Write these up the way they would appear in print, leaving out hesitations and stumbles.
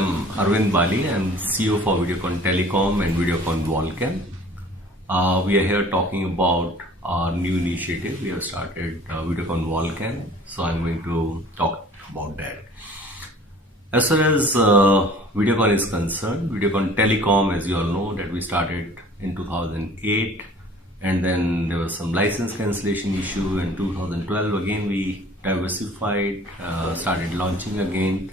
I'm Arvind Bali. I'm CEO for Videocon Telecom and Videocon Volcam. We are here talking about our new initiative. We have started Videocon Volcam, so I'm going to talk about that. As far as Videocon is concerned, Videocon Telecom, as you all know, that we started in 2008, and then there was some license cancellation issue in 2012. Again, we diversified, started launching again.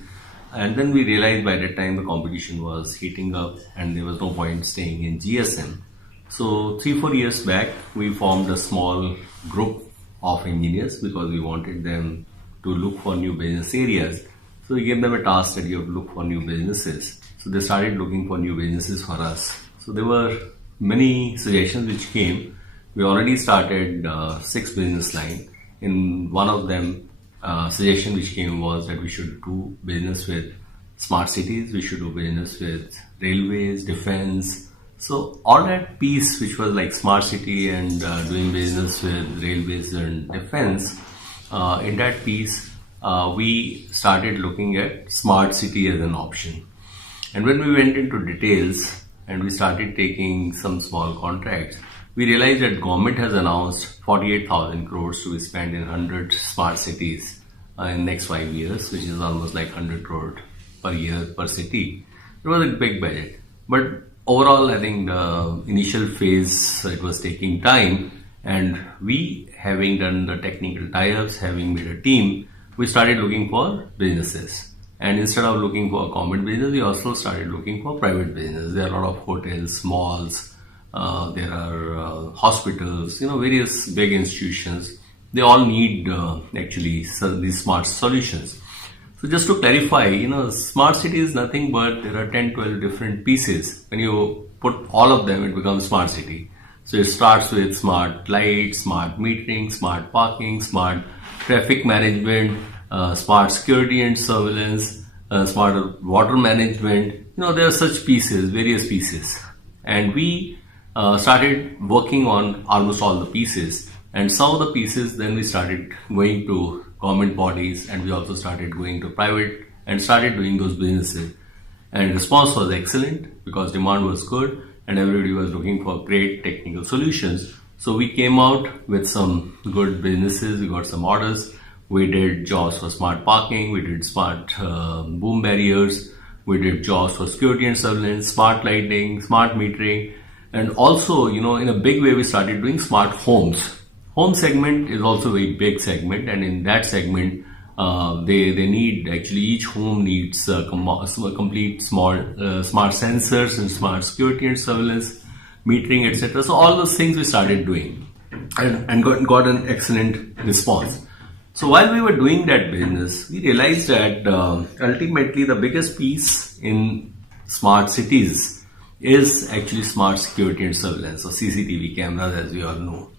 And then we realized by that time the competition was heating up and there was no point staying in GSM. So 3-4 years back, we formed a small group of engineers because we wanted them to look for new business areas. So we gave them a task that you have to look for new businesses. So they started looking for new businesses for us. So there were many suggestions which came. We already started 6 business lines. In one of them, suggestion which came was that we should do business with smart cities, we should do business with railways, defense. So all that piece which was like smart city and doing business with railways and defense, in that piece we started looking at smart city as an option. And when we went into details and we started taking some small contracts, we realized that government has announced 48,000 crores to be spent in 100 smart cities in next 5 years, which is almost like 100 crore per year per city. It was a big budget. But overall, I think the initial phase, it was taking time. And we, having done the technical tie-ups, having made a team, we started looking for businesses. And instead of looking for a government business, we also started looking for private business. There are a lot of hotels, malls, there are hospitals, various big institutions. They all need actually these smart solutions. So just to clarify, smart city is nothing but there are 10, 12 different pieces. When you put all of them, it becomes smart city. So it starts with smart lights, smart metering, smart parking, smart traffic management, smart security and surveillance, smart water management. There are such pieces, various pieces. And we started working on almost all the pieces, and some of the pieces then we started going to government bodies, and we also started going to private and started doing those businesses. And response was excellent because demand was good and everybody was looking for great technical solutions. So we came out with some good businesses. We got some orders. We did jobs for smart parking, we did smart boom barriers, we did jobs for security and surveillance, smart lighting, smart metering. And also, in a big way, we started doing smart homes. Home segment is also a very big segment, and in that segment, they need, actually each home needs complete smart sensors and smart security and surveillance, metering, etc. So all those things we started doing and got an excellent response. So while we were doing that business, we realized that ultimately the biggest piece in smart cities is actually smart security and surveillance, or CCTV cameras, as we all know.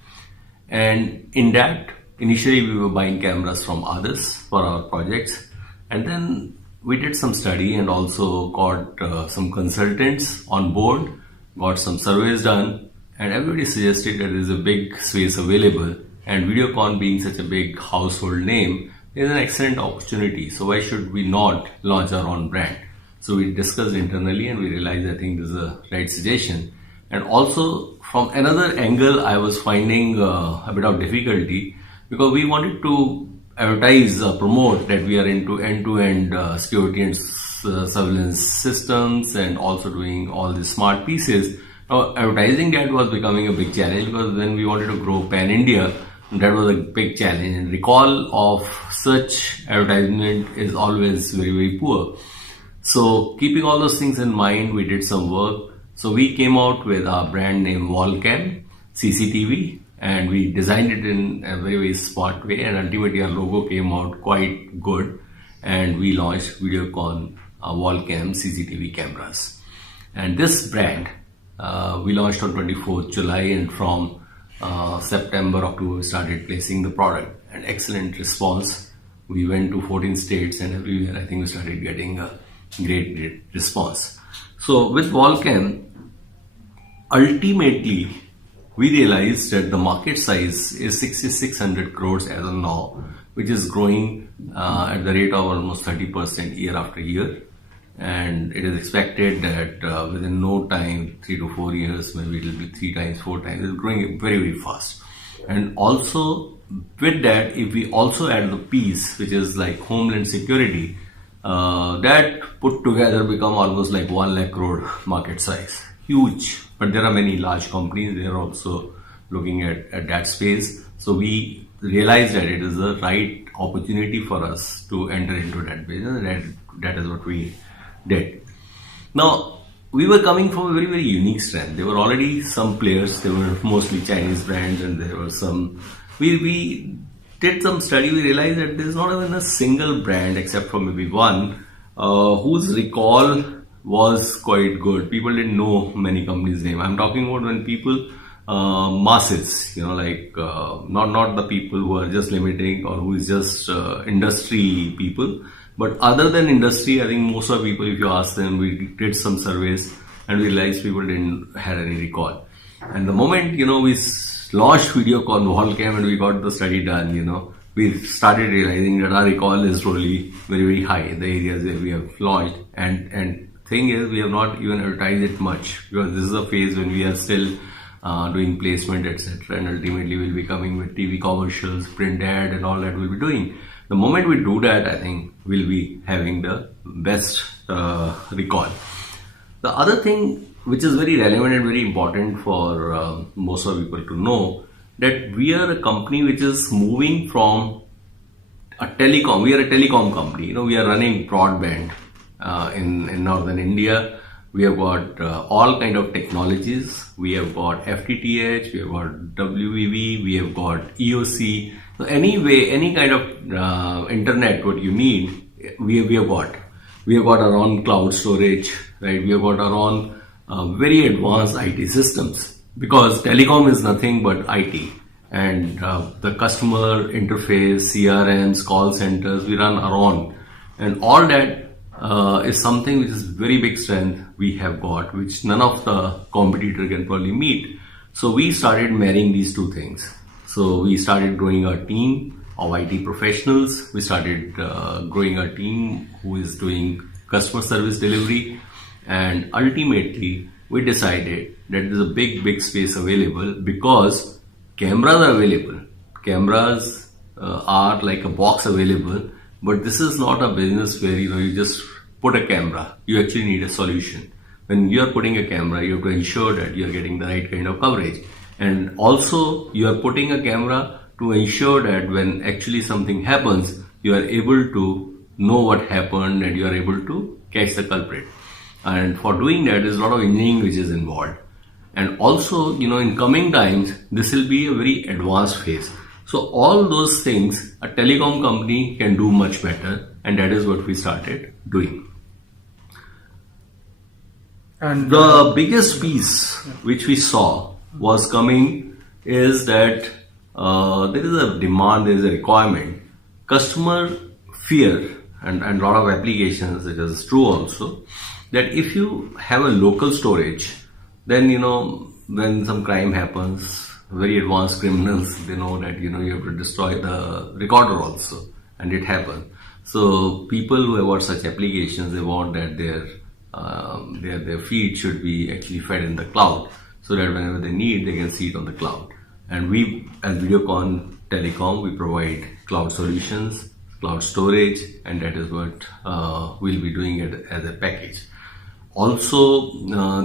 And in that, initially we were buying cameras from others for our projects, and then we did some study and also got some consultants on board, got some surveys done, and everybody suggested that there is a big space available, and Videocon being such a big household name is an excellent opportunity. So why should we not launch our own brand? So we discussed internally and we realized I think this is a right suggestion. And also from another angle, I was finding a bit of difficulty because we wanted to advertise, promote that we are into end-to-end security and surveillance systems and also doing all these smart pieces. Now advertising that was becoming a big challenge because when we wanted to grow pan-India, that was a big challenge, and recall of such advertisement is always very, very poor. So keeping all those things in mind, we did some work. So we came out with our brand name Volcam CCTV, and we designed it in a very, very smart way, and ultimately our logo came out quite good, and we launched Videocon Volcam CCTV cameras. And this brand we launched on 24th July, and from September, October we started placing the product, and excellent response. We went to 14 states and everywhere I think we started getting a great response. So with Volcam, ultimately we realized that the market size is 6,600 crores as of now, which is growing at the rate of almost 30% year after year. and it is expected that within no time, 3 to 4 years, maybe it will be 3 times, 4 times. It's growing very, very fast. And also with that, if we also add the piece, which is like homeland security, that put together become almost like 1 lakh crore market size. Huge. But there are many large companies, they are also looking at that space. So we realized that it is the right opportunity for us to enter into that business, and that is what we did. Now, we were coming from a very, very unique strength. There were already some players, they were mostly Chinese brands, and there were some. We did some study, we realized that there is not even a single brand except for maybe one whose recall was quite good. People didn't know many companies' name. I'm talking about when people masses, like not the people who are just limiting or who is just industry people, but other than industry, I think most of the people, if you ask them, we did some surveys and we realized people didn't have any recall. And the moment, we launched Videocon Wallcam and we got the study done, we started realizing that our recall is really very, very high in the areas where we have launched. And thing is, we have not even advertised it much because this is a phase when we are still doing placement, etc. And ultimately we'll be coming with TV commercials, print ad and all that we'll be doing. The moment we do that, I think we'll be having the best recall. The other thing which is very relevant and very important for most of people to know, that we are a company which is moving from a telecom. We are a telecom company. We are running broadband in northern India. We have got all kind of technologies. We have got FTTH, we have got WVV, we have got EOC. So anyway, any kind of internet what you need, we have got. We have got our own cloud storage, right? We have got our own very advanced IT systems, because telecom is nothing but IT. And the customer interface, CRMs, call centers, we run our own. And all that is something which is very big strength we have got, which none of the competitor can probably meet. So we started marrying these two things. So we started growing our team of IT professionals. We started growing our team who is doing customer service delivery. And ultimately, we decided that there's a big space available because cameras are available. Cameras are like a box available. But this is not a business where you just put a camera. You actually need a solution. When you are putting a camera, you have to ensure that you are getting the right kind of coverage. And also you are putting a camera to ensure that when actually something happens, you are able to know what happened and you are able to catch the culprit. And for doing that, there's a lot of engineering which is involved. And also, in coming times, this will be a very advanced phase. So all those things a telecom company can do much better, and that is what we started doing. And the biggest piece which we saw was coming is that there is a demand, there is a requirement. Customer fear and a lot of applications, it is true also, that if you have a local storage, then when some crime happens, very advanced criminals, they know that you have to destroy the recorder also, and it happens. So people who have got such applications, they want that their feed should be actually fed in the cloud, so that whenever they need, they can see it on the cloud. And we, as Videocon Telecom, we provide cloud solutions, cloud storage, and that is what we'll be doing it as a package. Also,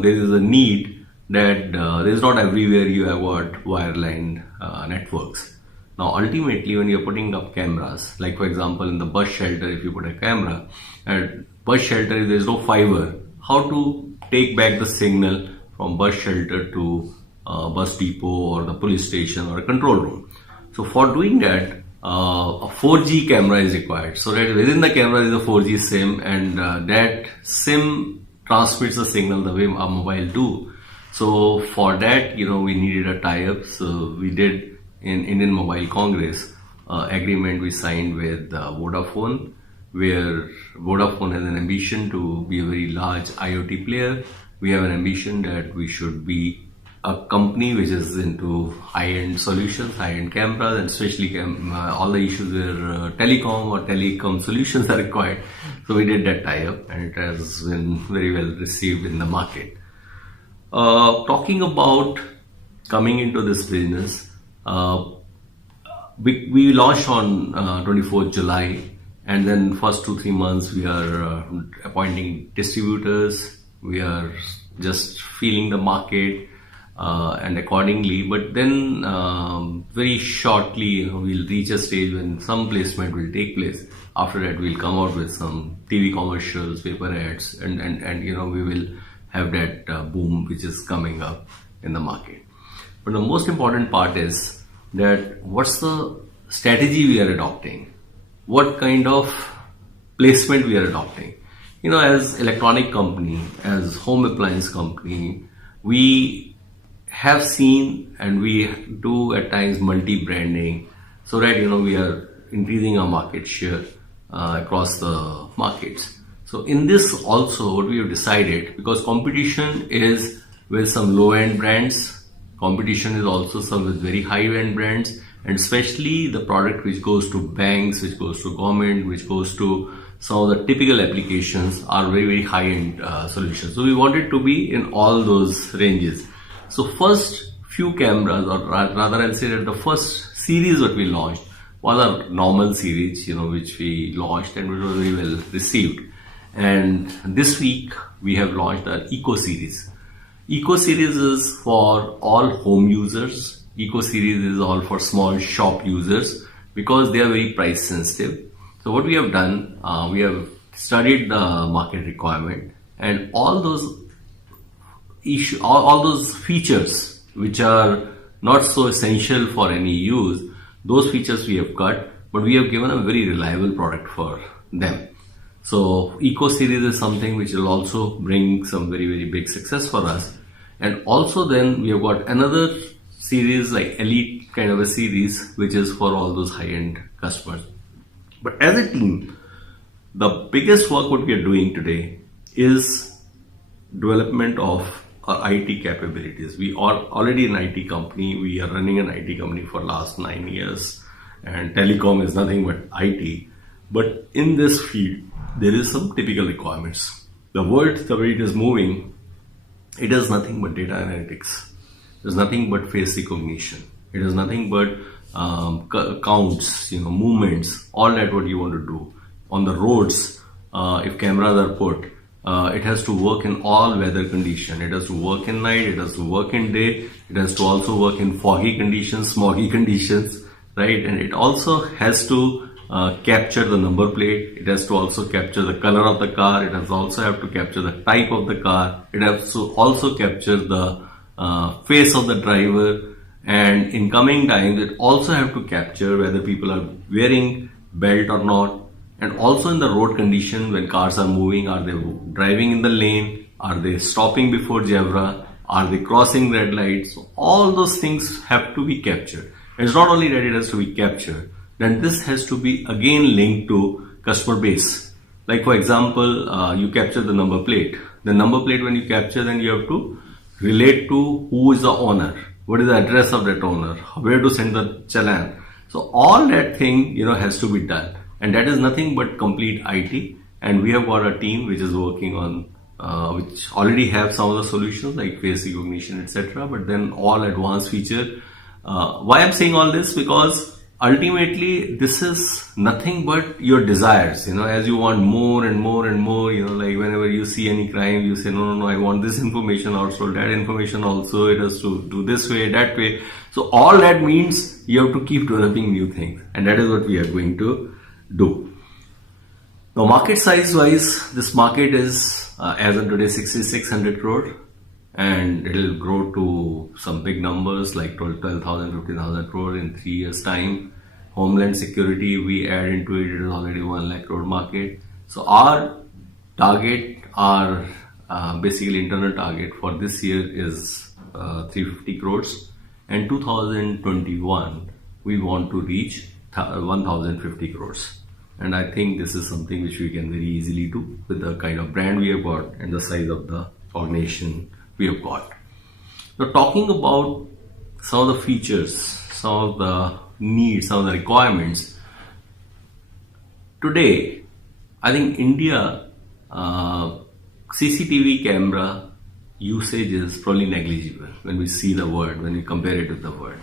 there is a need that there is not everywhere you have got wireline networks. Now, ultimately, when you're putting up cameras, like for example, in the bus shelter, if you put a camera, at bus shelter, if there's no fiber, how to take back the signal from bus shelter to bus depot or the police station or a control room. So for doing that, a 4G camera is required. So that within the camera is a 4G SIM, and that SIM transmits the signal the way a mobile do. So for that, we needed a tie-up. So we did in Indian Mobile Congress agreement we signed with Vodafone, where Vodafone has an ambition to be a very large IoT player. We have an ambition that we should be a company which is into high-end solutions, high-end cameras, and especially all the issues where telecom or telecom solutions are required. So we did that tie-up, and it has been very well received in the market. Talking about coming into this business, we launched on 24th July, and then first 2-3 months we are appointing distributors. We are just feeling the market and accordingly. But then very shortly we'll reach a stage when some placement will take place. After that we'll come out with some TV commercials, paper ads, and we will have that boom which is coming up in the market. But the most important part is that what's the strategy we are adopting, what kind of placement we are adopting. As electronic company, as home appliance company, we have seen and we do at times multi-branding so that we are increasing our market share across the markets. So in this also what we have decided, because competition is with some low-end brands, competition is also some with very high-end brands, and especially the product which goes to banks, which goes to government, which goes to some of the typical applications are very, very high-end solutions. So we wanted to be in all those ranges. So first few cameras, or rather I'll say that the first series that we launched was a normal series, which we launched and which was very well received. And this week we have launched our Eco series. Eco series is for all home users. Eco series is all for small shop users because they are very price sensitive. So what we have done, we have studied the market requirement, and all those all those features which are not so essential for any use, those features we have cut, but we have given a very reliable product for them. So Eco series is something which will also bring some very, very big success for us. And also then we have got another series like Elite kind of a series which is for all those high-end customers. But as a team, the biggest work what we are doing today is development of our IT capabilities. We are already an IT company. We are running an IT company for last 9 years, and telecom is nothing but IT. But in this field, there is some typical requirements. The world, the way it is moving, it is nothing but data analytics. It is nothing but face recognition. It is nothing but counts, movements, all that what you want to do. On the roads, if cameras are put, it has to work in all weather condition. It has to work in night, it has to work in day, it has to also work in foggy conditions, smoggy conditions, right? And it also has to capture the number plate. It has to also capture the color of the car. It has also have to capture the type of the car. It has to also capture the face of the driver. And in coming times, it also have to capture whether people are wearing belt or not. And also in the road condition, when cars are moving, are they driving in the lane? Are they stopping before zebra? Are they crossing red lights? So all those things have to be captured. And it's not only that it has to be captured, then this has to be again linked to customer base. Like for example, you capture the number plate. The number plate when you capture, then you have to relate to who is the owner. What is the address of that owner? Where to send the challan? So all that thing, has to be done. And that is nothing but complete IT. And we have got a team which is working on, which already have some of the solutions like face recognition, etc. But then all advanced feature. Why I'm saying all this? Because ultimately this is nothing but your desires. As you want more and more and more, like whenever you see any crime, you say, no, I want this information also, that information also, it has to do this way, that way. So all that means you have to keep developing new things. And that is what we are going to do. Now market size wise, this market is as of today 6,600 crore, and it will grow to some big numbers like 12,000, 15,000 crore in 3 years time. Homeland security, we add into it, it is already 1 lakh crore market. So our target, our basically internal target for this year is 350 crores, and 2021 we want to reach 1050 crores. And I think this is something which we can very easily do with the kind of brand we have got and the size of the organization we have got. Now, talking about some of the features, some of the needs, some of the requirements. Today, I think India CCTV camera usage is probably negligible when we see the world, when we compare it with the world.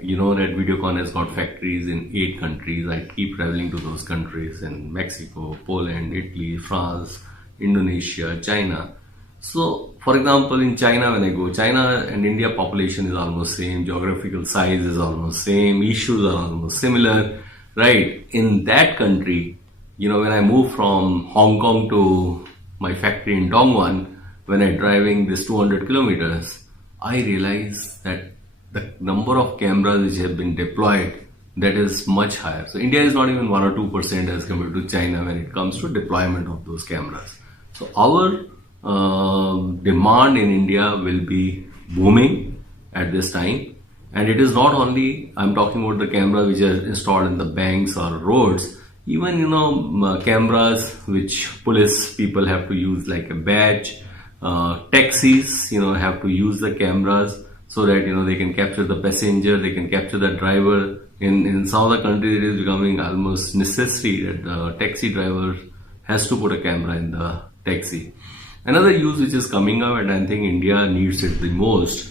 You know that Videocon has got factories in 8 countries. I keep traveling to those countries in Mexico, Poland, Italy, France, Indonesia, China. So, for example, in China, when I go, China and India population is almost same, geographical size is almost same, issues are almost similar, right? In that country, when I moved from Hong Kong to my factory in Dongguan, when I driving this 200 kilometers, I realized that the number of cameras which have been deployed, that is much higher. So India is not even 1 or 2% as compared to China when it comes to deployment of those cameras. So our demand in India will be booming at this time. And it is not only, I'm talking about the camera which are installed in the banks or roads, even cameras which police people have to use like a badge, taxis have to use the cameras so that they can capture the passenger, they can capture the driver. In some other countries it is becoming almost necessary that the taxi driver has to put a camera in the taxi. Another use which is coming up, and I think India needs it the most,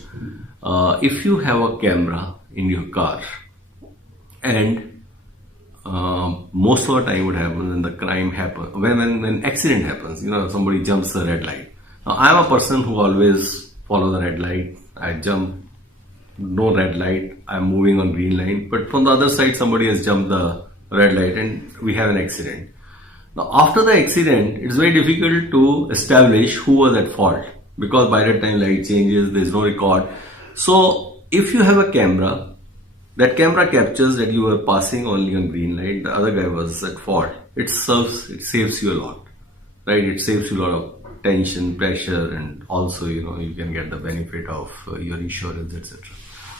if you have a camera in your car, and most of the time what happens when the crime happens, when accident happens, somebody jumps the red light. Now, I'm a person who always follow the red light. I jump, no red light, I'm moving on green line. But from the other side, somebody has jumped the red light and we have an accident. Now, after the accident, it's very difficult to establish who was at fault because by that time light changes, there's no record. So, if you have a camera, that camera captures that you were passing only on green light, the other guy was at fault. It saves you a lot, right? It saves you a lot of tension, pressure, and also, you can get the benefit of your insurance, etc.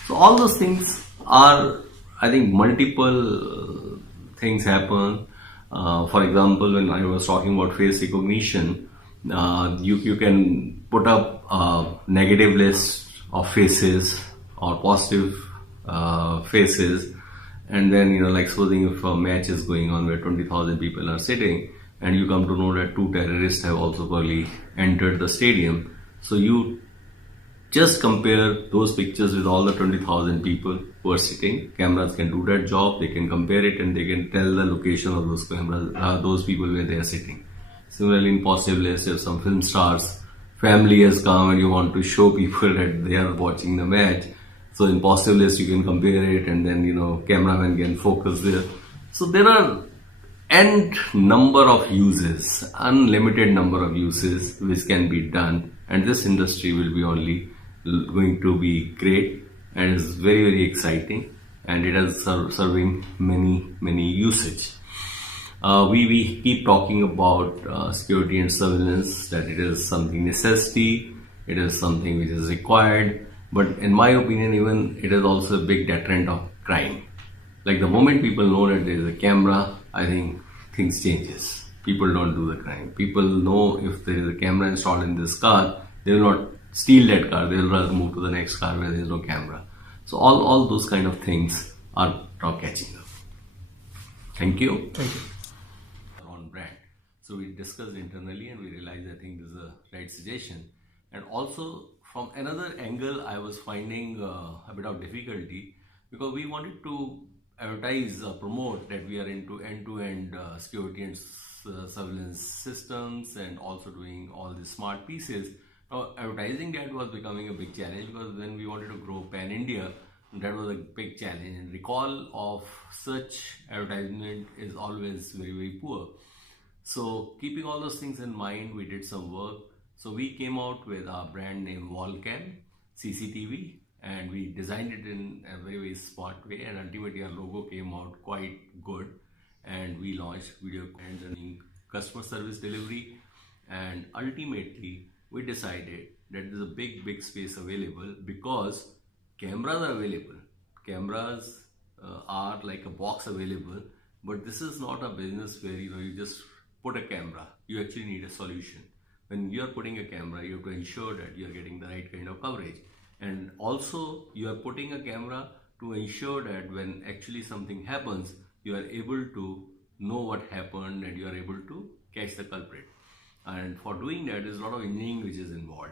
So, all those things are, I think, multiple things happen. For example, when I was talking about face recognition, you can put up a negative list of faces or positive faces, and then like supposing if a match is going on where 20,000 people are sitting, and you come to know that 2 terrorists have also probably entered the stadium, so you just compare those pictures with all the 20,000 people who are sitting. Cameras can do that job. They can compare it and they can tell the location of those cameras, those people where they are sitting. Similarly, in positive list, if some film stars, family has come and you want to show people that they are watching the match. So in positive list, you can compare it and then, cameraman can focus there. So there are number of uses, unlimited number of uses which can be done. And this industry will be only going to be great and is very, very exciting, and it is serving many usage. We keep talking about security and surveillance, that it is something necessity, it is something which is required, but in my opinion even it is also a big deterrent of crime. Like the moment people know that there is a camera, I think things changes. People don't do the crime. People know if there is a camera installed in this car, they will not steal that car, they will rather move to the next car where there is no camera. So all those kind of things are now catching up. Thank you. Thank you. On brand. So we discussed internally and we realized I think this is a right suggestion. And also from another angle I was finding a bit of difficulty because we wanted to advertise, promote that we are into end-to-end security and surveillance systems and also doing all the smart pieces. Now, advertising that was becoming a big challenge because when we wanted to grow pan-India, that was a big challenge, and recall of such advertisement is always very, very poor. So keeping all those things in mind, we did some work. So we came out with our brand name WallCam CCTV, and we designed it in a very, very smart way, and ultimately our logo came out quite good, and we launched Videocon and customer service delivery, and ultimately we decided that there's a big space available because cameras are available. Cameras are like a box available, but this is not a business where you just put a camera. You actually need a solution. When you are putting a camera, you have to ensure that you are getting the right kind of coverage. And also you are putting a camera to ensure that when actually something happens, you are able to know what happened and you are able to catch the culprit. And for doing that, there's a lot of engineering which is involved.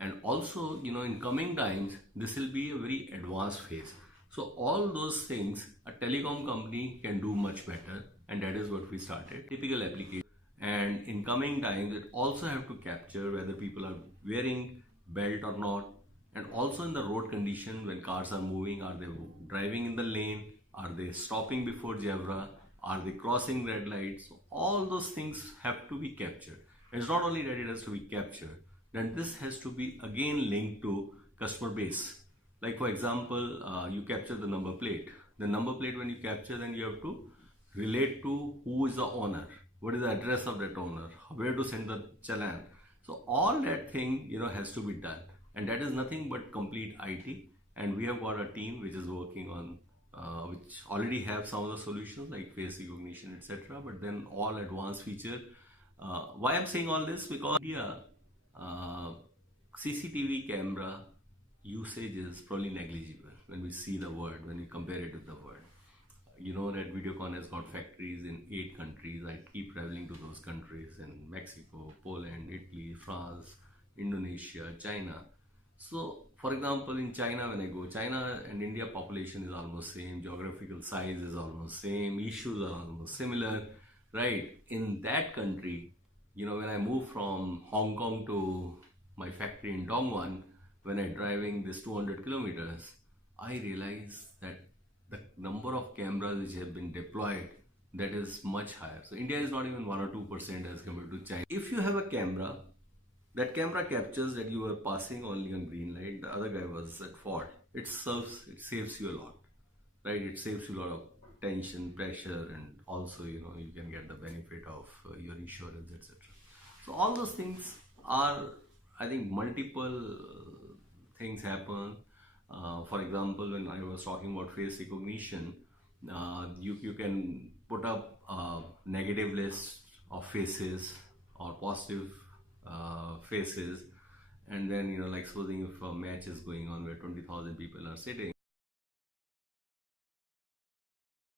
And also, in coming times, this will be a very advanced phase. So all those things a telecom company can do much better, and that is what we started. Typical application. And in coming times, it also have to capture whether people are wearing belt or not, and also in the road condition when cars are moving, are they driving in the lane, are they stopping before zebra, are they crossing red lights. So all those things have to be captured. It's not only that it has to be captured, then this has to be again linked to customer base. Like for example, you capture the number plate. The number plate when you capture, then you have to relate to who is the owner, what is the address of that owner, where to send the challan. So all that thing has to be done, and that is nothing but complete IT. And we have got a team which is working on which already have some of the solutions like face recognition, etc. But then all advanced feature. Why I'm saying all this, because India CCTV camera usage is probably negligible when we see the world, when we compare it with the world. You know that Videocon has got factories in 8 countries. I keep traveling to those countries in Mexico, Poland, Italy, France, Indonesia, China. So, for example, in China, when I go, China and India population is almost same, geographical size is almost same, issues are almost similar, right? In that country, when I move from Hong Kong to my factory in Dongguan, when I'm driving this 200 kilometers, I realize that the number of cameras which have been deployed, that is much higher. So India is not even 1 or 2% as compared to China. If you have a camera, that camera captures that you were passing only on green light, the other guy was at fault. It saves you a lot, right? It saves you a lot of tension, pressure, and also you can get the benefit of your insurance, etc. So all those things are, I think, multiple things happen. For example, when I was talking about face recognition, you can put up a negative list of faces or positive faces, and then like supposing if a match is going on where 20,000 people are sitting,